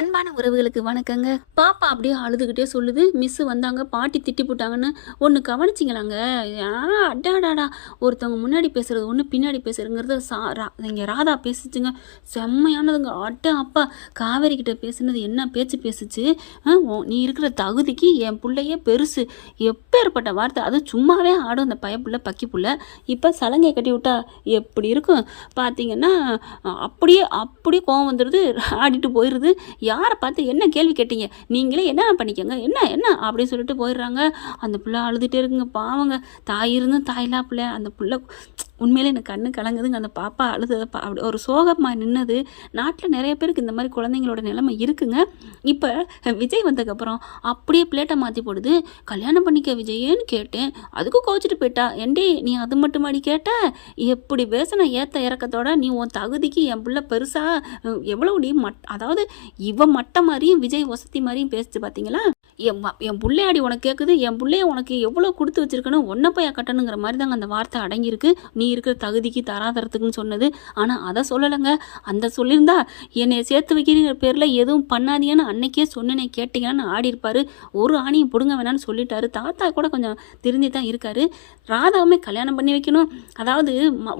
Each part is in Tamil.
அன்பான உறவுகளுக்கு வணக்கங்க. பாப்பா அப்படியே அழுதுகிட்டே சொல்லுது, மிஸ் வந்தாங்க, பாட்டி திட்டி போட்டாங்கன்னு. ஒன்று கவனிச்சிங்களாங்க? அடாடாடா, ஒருத்தவங்க முன்னாடி பேசுறது ஒன்று, பின்னாடி பேசுறதுங்கிறது இங்கே ராதா பேசுச்சுங்க, செம்மையானதுங்க. அப்பா காவேரி கிட்ட பேசுனது என்ன பேச்சு பேசுச்சு? நீ இருக்கிற தகுதிக்கு என் பிள்ளையே பெருசு, எப்பேற்பட்ட வார்த்தை. அதுவும் சும்மாவே ஆடும் அந்த பயப்புள்ள பக்கி புள்ள. இப்போ சலங்கை கட்டி விட்டா எப்படி இருக்கும் பார்த்தீங்கன்னா, அப்படியே அப்படியே கோவம் வந்துடுது, ஆடிட்டு போயிடுது. யாரை பார்த்து என்ன கேள்வி கேட்டீங்க, நீங்களே என்ன பண்ணிக்கோங்க, என்ன என்ன அப்படின்னு சொல்லிட்டு போயிடுறாங்க. அந்த பிள்ளை அழுதுகிட்டே இருக்குங்க, பாவங்க. தாய் இருந்தும் தாயில்லா பிள்ளை. அந்த பிள்ளை உண்மையிலே எனக்கு கண்ணு கலங்குதுங்க. அந்த பாப்பா அழுததை அப்படி ஒரு சோகமாக நின்னது. நாட்டில் நிறைய பேருக்கு இந்த மாதிரி குழந்தைங்களோட நிலைமை இருக்குங்க. இப்போ விஜய் வந்ததுக்கப்புறம் அப்படியே பிளேட்டை மாற்றி போடுது. கல்யாணம் பண்ணிக்க விஜயன்னு கேட்டேன், அதுக்கும் கோச்சிட்டு போயிட்டா. ஏண்டி நீ அது மட்டும் மாடி கேட்ட, எப்படி பேசின ஏற்ற இறக்கத்தோட, நீ உன் தகுதிக்கு என் பிள்ளை பெருசா எவ்வளோ நீ அதாவது இவன் மட்டை மாதிரியும் விஜய் வசதி மாதிரியும் பேசுச்சு பார்த்தீங்களா? என் பிள்ளையாடி உனக்கு கேட்குது, என் பிள்ளைய உனக்கு எவ்வளோ கொடுத்து வச்சிருக்கணும், ஒன்றை போய் கட்டணுங்கிற மாதிரி தாங்க அந்த வார்த்தை அடங்கியிருக்கு. நீ இருக்கிற தகுதிக்கு தராதரத்துக்குன்னு சொன்னது. ஆனால் அதை சொல்லலைங்க. அந்த சொல்லியிருந்தா என்னை சேர்த்து வைக்கிற பேரில் எதுவும் பண்ணாதீங்கன்னு அன்னைக்கே சொன்னேனே, கேட்டீங்கன்னு ஆடி இருப்பார். ஒரு ஆணியும் பிடுங்க வேணான்னு சொல்லிட்டாரு. தாத்தா கூட கொஞ்சம் திருந்தி தான் இருக்காரு. ராதாவுமே கல்யாணம் பண்ணி வைக்கணும், அதாவது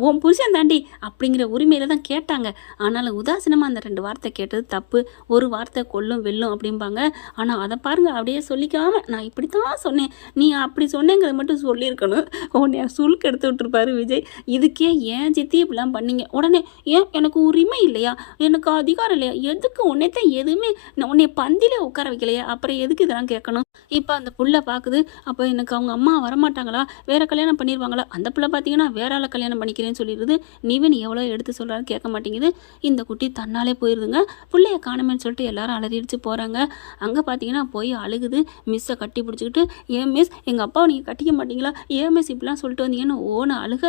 உன் புருஷன் தாண்டி அப்படிங்கிற உரிமையில தான் கேட்டாங்க. ஆனாலும் உதாசீனமாக அந்த 2 வார்த்தை கேட்டது தப்பு. ஒரு வார்த்தை கொல்லும் வெல்லும் அப்படிம்பாங்க. ஆனால் அதை பாருங்க, அப்படியே சொல்லிக்காம நான் இப்படி தான் சொன்னேன், நீ அப்படி சொன்னேங்கிறத மட்டும் சொல்லியிருக்கணும். உன்னை சுருக்கு எடுத்து விட்டுருப்பாரு விஜய். இதுக்கே ஏன் சித்தி இப்படிலாம் பண்ணீங்க? உடனே ஏன் எனக்கு உரிமை இல்லையா, எனக்கு அதிகாரம் இல்லையா, எதுக்கு உன்னைத்தான் எதுவுமே உன்னை பந்தியில உட்கார வைக்கலையா, அப்புறம் எதுக்கு இதெல்லாம் கேட்கணும்? இப்போ அந்த புள்ள பார்க்குது, அப்போ எனக்கு அவங்க அம்மா வரமாட்டாங்களா, வேற கல்யாணம் பண்ணிடுவாங்களா? அந்த பிள்ளை பார்த்தீங்கன்னா வேற ஆளை கல்யாணம் பண்ணிக்கிறேன்னு சொல்லிடுது. நீவன் எவ்வளோ எடுத்து சொல்கிறாரு கேட்க மாட்டேங்குது. இந்த குட்டி தன்னாலே போயிடுதுங்க. பிள்ளைய காணுமேன்னு சொல்லிட்டு எல்லாரும் அலறிடிச்சு போகிறாங்க. அங்கே பார்த்தீங்கன்னா போய் அழுகுது. மிஸ்ஸை கட்டி பிடிச்சிக்கிட்டு, ஏன் மிஸ் எங்கள் அப்பாவை நீங்கள் கட்டிக்க மாட்டீங்களா, ஏன் மிஸ் இப்படிலாம் சொல்லிட்டு வந்தீங்கன்னு ஓன அழுக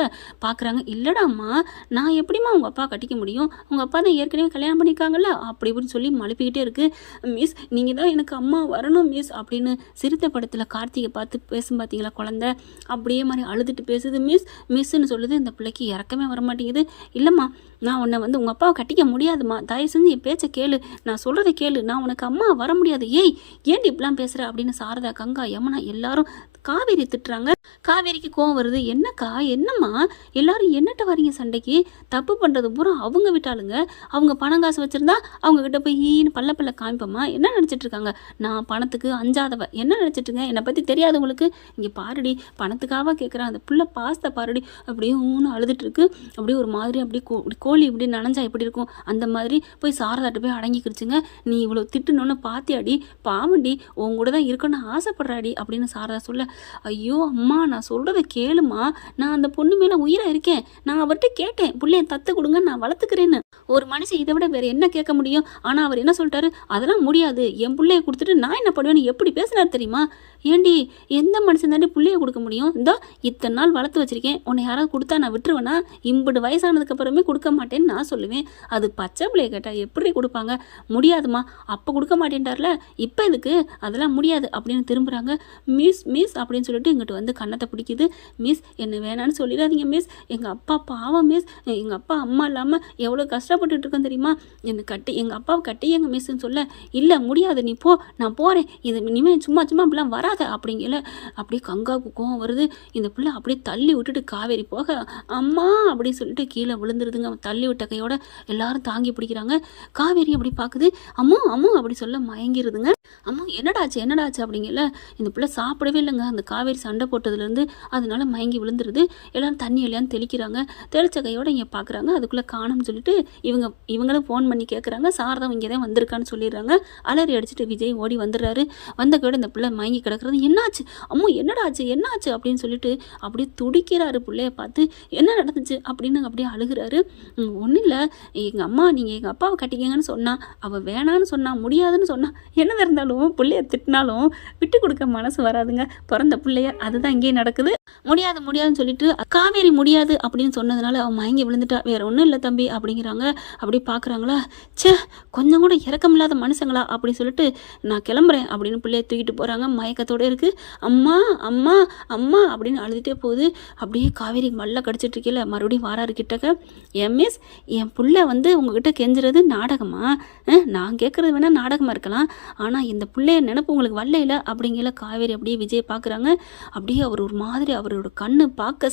பார்க்குறாங்க. இல்லடாம்மா, நான் எப்படிம்மா உங்கள் அப்பா கட்டிக்க முடியும், உங்கள் அப்பா தான் ஏற்கனவே கல்யாணம் பண்ணியிருக்காங்கல்ல அப்படி இப்படின்னு சொல்லி மழுப்பிக்கிட்டே இருக்குது. மிஸ் நீங்கள் தான் எனக்கு அம்மா வரணும் மிஸ் அப்படின்னு சிறுத்த படத்தில் கார்த்திகை பார்த்து பேசும் பார்த்தீங்களா குழந்தை, அப்படியே மாதிரி அழுதுட்டு பேசுது. மிஸ்ன்னு சொல்லுது. இந்த பிள்ளைக்கு இறக்கமே வர மாட்டேங்குது. இல்லைம்மா, நான் உன்னை உங்கள் அப்பாவை கட்டிக்க முடியாதுமா, தயவு செஞ்சு என் பேச்சை கேளு, நான் சொல்கிறத கேளு, நான் உனக்கு அம்மா வர முடியாது. ஏய் ஏன்டி இப்படிலாம் பேசுகிற அப்படின்னு சாரதா, கங்கா, யமுனா எல்லாரும் காவேரி திட்டுறாங்க. காவேரிக்கு கோவம் வருது. என்னக்கா என்னம்மா எல்லாரும் என்னட்ட வரீங்க சண்டைக்கு, தப்பு பண்ணுறது பூரா அவங்க விட்டாளுங்க, அவங்க பணம் காசு வச்சுருந்தா அவங்க கிட்ட போய் ஈன்னு பல்ல காமிப்போமா, என்ன நினச்சிட்டு இருக்காங்க, நான் பணத்துக்கு அஞ்சாதவ, என்ன நினச்சிட்டுங்க, என்னை பற்றி தெரியாது உங்களுக்கு, இங்கே பாருடி பணத்துக்காக கேட்குறேன், அந்த புள்ள பாஸ்தை பாருடி, அப்படியே ஊன்னு அழுதுட்டு இருக்கு. அப்படியே ஒரு மாதிரி அப்படியே கோழி இப்படி நனைஞ்சா எப்படி இருக்கும் அந்த மாதிரி போய் சாரதாட்ட போய் அடங்கிக்கிடுச்சுங்க. நீ இவ்வளோ திட்டுனோன்னு பாத்தியாடி, பாவண்டி, உன் கூட தான் இருக்கணும்னு ஆசைப்படுறாடி அப்படின்னு சாரதா சொல்ல, ஐயோ அம்மா நான் சொல்கிறத கேளுமா, நான் அந்த பொண்ணு மேலே உயிராக இருக்கேன், நான் அவர்கிட்ட கேட்டேன் பிள்ளைய தத்து கொடுங்க நான் வளர்த்துக்கிறேன்னு. ஒரு மனுஷன் இதை விட வேறு என்ன கேட்க முடியும்? ஆனால் அவர் என்ன சொல்லிட்டாரு, அதெல்லாம் முடியாது, என் பிள்ளைய கொடுத்துட்டு நான் என்ன பண்ணுவேன்னு எப்படி பேசினார் தெரியுமா? ஏண்டி எந்த மனுஷன் தாண்டி பிள்ளைய கொடுக்க முடியும்? இந்தோ இத்தனை நாள் வளர்த்து வச்சிருக்கேன், உன்னை யாராவது கொடுத்தா நான் விட்டுருவேனா? இம்புடு வயசானதுக்கு அப்புறமே கொடுக்க மாட்டேன்னு நான் சொல்லுவேன். அது பச்சை பிள்ளைய கேட்டால் எப்படி கொடுப்பாங்க? முடியாதுமா, அப்போ கொடுக்க மாட்டேன்ட்டார்ல, இப்போ இதுக்கு அதெல்லாம் முடியாது அப்படின்னு திரும்புகிறாங்க. மிஸ் அப்படின்னு சொல்லிட்டு இங்கிட்டு வந்து கன்னத்தை பிடிக்குது. மிஸ் என்ன வேணான்னு சொல்லிடாதீங்க மிஸ், எங்கள் அப்பா பாவம் மிஸ், எங்கள் அப்பா அம்மா இல்லாமல் எவ்வளோ கஷ்டப்பட்டுட்டு இருக்கேன் தெரியுமா, என்னை கட்டி எங்கள் அப்பாவை கட்டி எங்கள் மிஸ்ன்னு சொல்ல, இல்லை முடியாது நீ போ, நான் போகிறேன், இது இனிமேல் சும்மா அப்படிலாம் வராத அப்படிங்கல. அப்படியே கங்காவுக்கு கோவம் வருது. இந்த பிள்ளை அப்படியே தள்ளி விட்டுட்டு காவேரி போக, அம்மா அப்படின்னு சொல்லிட்டு கீழே விழுந்துருதுங்க. தள்ளி விட்ட கையோட எல்லாரும் தாங்கி பிடிக்கிறாங்க. காவேரி அப்படி பார்க்குது. அம்மா அம்மா அப்படி சொல்ல மயங்கிருதுங்க. அம்மா என்னடாச்சு அப்படிங்கல. இந்த பிள்ளை சாப்பிடவே இல்லைங்க, அந்த காவேரி சண்டை போட்டதுலேருந்து, அதனால மயங்கி விழுந்துருது. எல்லாரும் தண்ணி இல்லையான்னு தெளிக்கிறாங்க. தெளிச்ச கையோட இங்கே பார்க்குறாங்க. அதுக்குள்ளே காணும்னு சொல்லிட்டு இவங்களும் ஃபோன் பண்ணி கேட்குறாங்க. சாரதா இங்கே தான் வந்திருக்கான்னு சொல்லிடுறாங்க. அலறி அடிச்சுட்டு விஜய் ஓடி வந்துடுறாரு. வந்த கையோட இந்த பிள்ளை மயங்கி கிடக்கிறது. என்னாச்சு அம்மா, என்னாச்சு அப்படின்னு சொல்லிட்டு அப்படியே துடிக்கிறாரு. பிள்ளைய பார்த்து என்ன நடந்துச்சு அப்படின்னு அப்படியே அழுகிறாரு. ஒன்றும் இல்லை, எங்கள் அம்மா நீங்கள் எங்கள் அப்பாவை கட்டிக்கங்கன்னு சொன்னா, அவள் வேணான்னு சொன்னா, முடியாதுன்னு சொன்னா, என்னதான் இருந்தாலும் பிள்ளைய திட்டினாலும் விட்டு கொடுக்க மனசு வராதுங்க பிறந்த பிள்ளைய. அதுதான் இங்கேயும் நடக்குது. முடியாது முடியாதுன்னு சொல்லிட்டு காவேரி முடியாது அப்படின்னு சொன்னதுனால அவன் மயங்கி விழுந்துட்டா. வேற ஒன்றும் இல்லை தம்பி அப்படிங்கிறாங்க. அப்படி பார்க்குறாங்களா, ச்சே கொஞ்சம் கூட இறக்கமில்லாத மனுஷங்களா அப்படின்னு சொல்லிட்டு நான் கிளம்புறேன் அப்படின்னு பிள்ளைய தூக்கிட்டு போகிறாங்க. மயக்கத்தோடு இருக்குது. அம்மா அம்மா அம்மா அப்படின்னு அழுதுகிட்டே போகுது. அப்படியே காவேரி மல்ல கடிச்சிட்டு இருக்கல மறுபடியும் வாராரு கிட்டக்க. எம்எஸ் என் புள்ள வந்து உங்ககிட்ட கெஞ்சுறது நாடகமா? நான் கேட்குறது வேணால் நாடகமாக இருக்கலாம், ஆனால் இந்த பிள்ளைய நினப்பு உங்களுக்கு வரல அப்படிங்கிற காவேரி அப்படியே விஜயை பார்க்குறாங்க. அப்படியே அவர் ஒரு மாதிரி அவரோட கண்ணு பார்க்க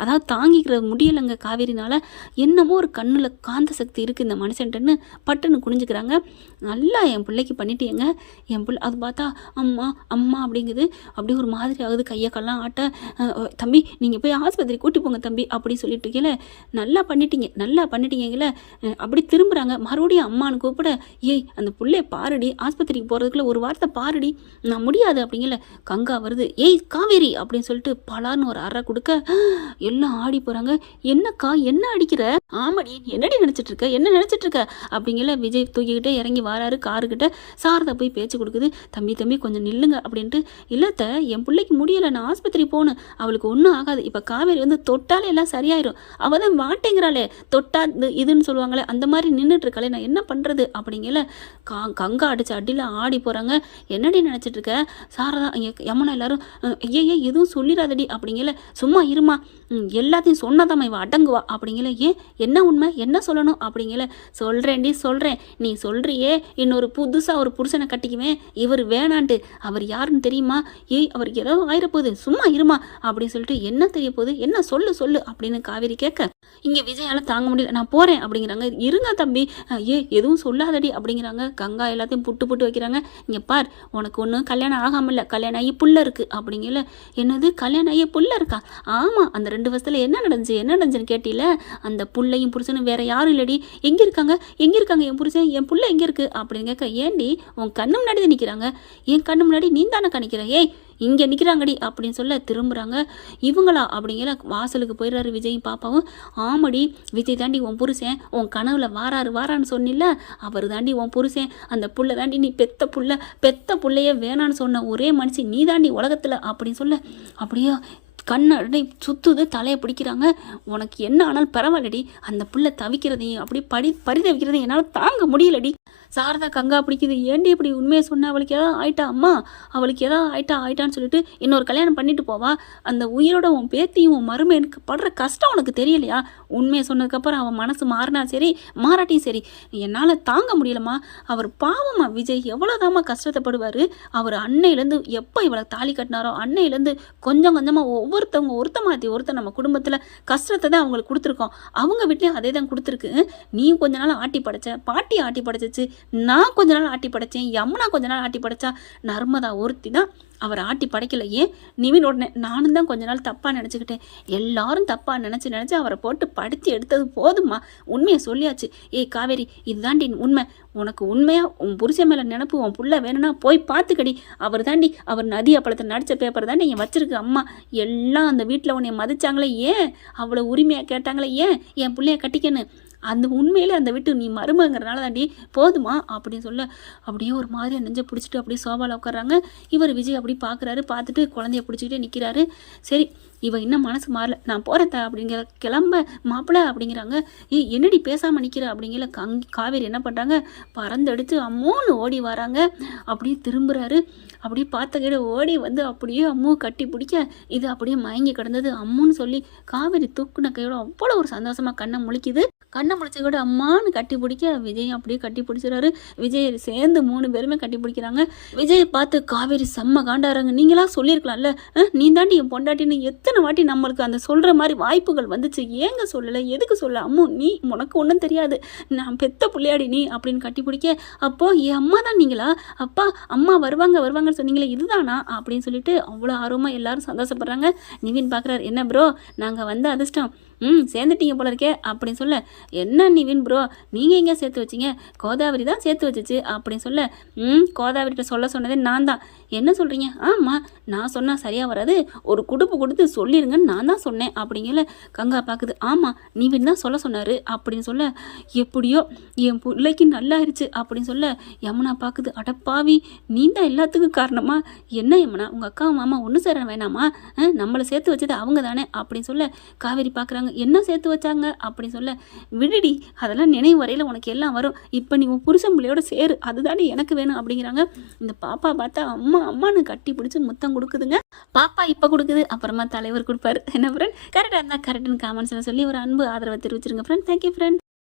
அதாவது தாங்கிக்கிற முடியலைங்க காவேரினால். என்னமோ ஒரு கண்ணில் காந்த சக்தி இருக்குது இந்த மனுஷன்ட்டுன்னு பட்டுன்னு குனிஞ்சுக்கிறாங்க. நல்லா என் பிள்ளைக்கு பண்ணிட்டேங்க என் பிள்ளை. அது பார்த்தா அம்மா அம்மா அப்படிங்குது. அப்படியே ஒரு மாதிரி ஆகுது. கையக்கெல்லாம் ஆட்ட, தம்பி நீங்கள் போய் ஆஸ்பத்திரி கூட்டி போங்க தம்பி அப்படி சொல்லிட்டு இருக்கல. நல்லா பண்ணிட்டீங்கல்ல அப்படி திரும்புகிறாங்க. மறுபடியும் அம்மானு கூப்பிட, ஏய் அந்த பிள்ளைய பாருடி, ஆஸ்பத்திரிக்கு போகிறதுக்குள்ள ஒரு வார்த்தை பாருடி, நான் முடியாது அப்படிங்கல. கங்கா வருது. ஏய் காவேரி அப்படின்னு சொல்லிட்டு பலான்னு ஒரு அறை கொடுக்க எல்லாம் ஆடி போகிறாங்க. என்னக்கா என்ன அடிக்கிற? ஆமாடி என்னடி நினச்சிட்டு இருக்க, என்ன நினச்சிட்டு இருக்க அப்படிங்கல. விஜய் தூக்கிக்கிட்டே இறங்கி வராரு காருக்கிட்ட. சாரதா போய் பேச்சு கொடுக்குது. தம்பி கொஞ்சம் நில்லுங்க அப்படின்ட்டு. இல்லத்த என் பிள்ளைக்கு முடியலை, நான் ஆஸ்பத்திரி போகணும், அவளுக்கு ஒன்றும் ஆகாது. இப்போ காவேரி வந்து தொட்டாலே எல்லாம் சரியாயிரும், அவள் தான் வாட்டேங்கிறாளே, தொட்டா இதுன்னு சொல்லுவாங்களே அந்த மாதிரி நின்றுட்டு இருக்காளே, நான் என்ன பண்ணுறது அப்படிங்கல. கங்கா அடிச்ச அடியில் ஆடி போகிறாங்க. என்னடி நினச்சிட்டு இருக்க? சாரதா இங்கே யமுனா எல்லாரும் ஐயே எதுவும் சொல்லிடாதடி அப்படிங்கல. சும்மா இருமா, எல்லாத்தையும் சொன்னதாம்மா இவ அடங்குவா அப்படிங்கல. ஏன் என்ன உண்மை என்ன சொல்லணும் அப்படிங்கல. சொல்கிறேன் நீ சொல்கிறியே இன்னொரு புதுசாக ஒரு புருஷனை கட்டிக்குவேன், இவர் வேணான்ட்டு. அவர் யாருன்னு தெரியுமா? ஏய் அவருக்கு ஏதோ ஆயிரப்போகுது, சும்மா இருமா அப்படின்னு சொல்லிட்டு. என்ன தெரிய போகுது, என்ன சொல்லு அப்படின்னு காவேரி கேட்க, இங்கே விஜயால் தாங்க முடியல, நான் போகிறேன் அப்படிங்கிறாங்க. இருங்க தம்பி, எதுவும் சொல்லாதடி அப்படிங்கிறாங்க. கங்கா எல்லாத்தையும் புட்டு வைக்கிறாங்க. இங்கே பார், உனக்கு ஒன்றும் கல்யாணம் ஆகாமல்ல, கல்யாணம் ஆகி புள்ள இருக்குது அப்படிங்கல. என்னது கல்யாணம் ஆகி புள்ள இருக்கா? ஆமாம், அந்த 2 வருஷத்தில் என்ன நடந்துச்சுன்னு கேட்டில, அந்த புள்ளையும் புருஷனும் வேற யாரும் இல்லடி. எங்கே இருக்காங்க என் புருஷன், என் புள்ள எங்கே இருக்குது அப்படின்னு கேட்க. ஏண்டி உன் கண்ணு முன்னாடி தான் நிற்கிறாங்க, என் கண்ணு முன்னாடி நீ தானே கணிக்கிற, ஏய் இங்கே நிற்கிறாங்கடி அப்படின்னு சொல்ல திரும்புகிறாங்க. இவங்களா அப்படிங்கிற வாசலுக்கு போயிடுறாரு விஜயும் பாப்பாவும். ஆமடி விஜய் தாண்டி உன் புருஷன், உன் கனவுல வாரான்னு சொன்னில்ல, அவர் தாண்டி உன் புருஷன், அந்த புள்ள தாண்டி நீ பெத்த புள்ளைய வேணான்னு சொன்ன ஒரே மனுஷன் நீ தாண்டி உலகத்தில் அப்படின்னு சொல்ல. அப்படியே கண்ணை சுற்றுது, தலையை பிடிக்கிறாங்க. உனக்கு என்ன ஆனாலும் பரவாயில்லடி, அந்த புள்ள தவிக்கிறதையும் அப்படி பரிதவிக்கிறதையும் என்னால் தாங்க முடியலடி. சாரதா கங்கா பிடிக்குது. ஏண்டி இப்படி உண்மையை சொன்ன, அவளுக்கு ஏதாவது ஆயிட்டா அம்மா, அவளுக்கு ஏதாவது ஆயிட்டான்னு சொல்லிட்டு இன்னொரு கல்யாணம் பண்ணிட்டு போவா, அந்த உயிரோட உன் பேத்தியும் உன் மருமைக்கு படுற கஷ்டம் உனக்கு தெரியலையா? உண்மையை சொன்னதுக்கப்புறம் அவன் மனசு மாறினா சரி மாறாட்டியும் சரி என்னால் தாங்க முடியலம்மா. அவர் பாவம்மா விஜய், எவ்வளோதாம்மா கஷ்டத்தைப்படுவார். அவர் அன்னையிலேருந்து எப்போ இவளை தாலி கட்டினாரோ அன்னையிலேருந்து கொஞ்சம் கொஞ்சமாக ஒருத்த மாற்றி ஒருத்தர் நம்ம குடும்பத்தில் கஷ்டத்தை தான் அவங்களுக்கு கொடுத்துருக்கோம். அவங்க வீட்லேயும் அதே தான் கொடுத்துருக்கு. நீ கொஞ்ச நாள் ஆட்டி படைச்ச, பாட்டி ஆட்டி படைச்சிச்சு, நான் கொஞ்ச நாள் ஆட்டி படைச்சேன், யமுனா கொஞ்ச நாள் ஆட்டி படைச்சா, நர்மதா ஒருத்தி தான் அவர் ஆட்டி படைக்கல. ஏன் நிவின் உடனே நானும் தான் கொஞ்ச நாள் தப்பாக நினச்சிக்கிட்டேன். எல்லாரும் தப்பாக நினச்சி அவரை போட்டு படித்து எடுத்தது போதுமா, உண்மையை சொல்லியாச்சு. ஏய் காவேரி இதுதாண்டி உண்மை, உனக்கு உண்மையாக உன் புருஷன் மேலே நினப்பு உன் புள்ள வேணும்னா போய் பார்த்துக்கடி. அவர் தாண்டி அவர் நதி அப்பளத்தை நடித்த பேப்பர் தாண்டி நீங்கள் வச்சிருக்கு அம்மா. எல்லாம் அந்த வீட்டில் உன்னை மதிச்சாங்களே, ஏன் அவ்வளோ உரிமையாக கேட்டாங்களே, ஏன் என் பிள்ளைய கட்டிக்கன்னு, அந்த உண்மையிலே அந்த வீட்டு நீ மருமங்கிறனால தாண்டி போதுமா அப்படின்னு சொல்ல. அப்படியே ஒரு மாதிரி நெஞ்சை பிடிச்சிட்டு அப்படியே சோபாவில் உட்காராங்க. இவர் விஜய் அப்படி பார்க்குறாரு. பார்த்துட்டு குழந்தைய பிடிச்சிக்கிட்டே நிற்கிறாரு. சரி இவ இன்னும் மனசு மாறல, நான் போகிறேன் அப்படிங்கிற கிளம்ப மாப்பிள்ள அப்படிங்கிறாங்க. என்னடி பேசாமல் நிற்கிற அப்படிங்கிற காவேரி என்ன பண்ணுறாங்க, பறந்தெடுத்து அம்மோன்னு ஓடி வராங்க. அப்படியே திரும்புகிறாரு. அப்படியே பார்த்த கையில ஓடி வந்து அப்படியே அம்மு கட்டி பிடிக்க இது அப்படியே மயங்கி கிடந்தது. அம்முன்னு சொல்லி காவேரி தூக்குன கையோட அவ்வளோ ஒரு சந்தோஷமாக கண்ணை முழிக்குது. கண்ணை முழிச்ச கூட அம்மான்னு கட்டி பிடிக்க விஜய் அப்படியே கட்டி பிடிச்சிடறாரு. விஜய் சேர்ந்து 3 பேருமே கட்டி பிடிக்கிறாங்க. விஜயை பார்த்து காவேரி செம்ம காண்டாராங்க. நீங்களா சொல்லியிருக்கலாம்ல, நீ தாண்டி என் பொண்டாட்டின்னு எத்தனை வாட்டி நம்மளுக்கு அந்த சொல்கிற மாதிரி வாய்ப்புகள் வந்துச்சு, ஏங்க சொல்லலை, எதுக்கு சொல்ல? அம்மு நீ உனக்கு ஒன்றும் தெரியாது, நான் பெத்த பிள்ளையாடி நீ அப்படின்னு கட்டி பிடிக்க. அப்போது என் அம்மா தான் நீங்களா, அப்பா அம்மா வருவாங்கன்னு சொன்னீங்களே இதுதானா அப்படின்னு சொல்லிட்டு அவ்வளோ ஆர்வமாக எல்லாரும் சந்தோஷப்படுறாங்க. நிவின் பார்க்குறாரு. என்ன ப்ரோ நாங்கள் வந்த அதிர்ஷ்டம், சேர்ந்துட்டீங்க போல இருக்கே அப்படின்னு சொல்ல, என்ன நிவின் ப்ரோ நீங்கள் எங்கே சேர்த்து வச்சிங்க, கோதாவரி தான் சேர்த்து வச்சிச்சு அப்படின்னு சொல்ல, கோதாவரிகிட்ட சொல்ல சொன்னதே நான் தான். என்ன சொல்கிறீங்க? ஆமாம், நான் சொன்னால் சரியாக வராது, ஒரு குடுப்பு கொடுத்து சொல்லிடுங்கன்னு நான் தான் சொன்னேன் அப்படிங்கல. கங்கா பார்க்குது, ஆமாம் நிவின் தான் சொல்ல சொன்னார் அப்படின்னு சொல்ல, எப்படியோ என் பிள்ளைக்கு நல்லாயிருச்சு அப்படின்னு சொல்ல, யமுனா பார்க்குது, அடப்பாவி நீ தான் எல்லாத்துக்கும் காரணமா? என்ன யமுனா உங்கள் அக்கா மாமா ஒன்று சேர வேணாமா? நம்மளை சேர்த்து வச்சது அவங்க தானே அப்படின்னு சொல்ல, காவேரி பார்க்குறாங்க, என்ன சேர்த்து வச்சாங்க அப்படின்னு சொல்ல, விடுடி அதெல்லாம் நினைவு வரையில் உனக்கு எல்லாம் வரும், இப்போ நீ உன் புருஷன் பிள்ளையோட சேரு, அதுதானே எனக்கு வேணும் அப்படிங்கிறாங்க. இந்த பாப்பா பார்த்தா அம்மா அம்மானு கட்டி பிடிச்சி முத்தம் கொடுக்குதுங்க. பாப்பா இப்போ கொடுக்குது, அப்புறமா தலைவர் கொடுப்பாரு. என்ன ஃப்ரெண்ட், கரெக்டாக இருந்தால் கரெக்டுன்னு காமெண்ட்ஸில் சொல்லி ஒரு அன்பு ஆதரவை தெரிவிச்சிருங்க ஃப்ரெண்ட். Thank you friend.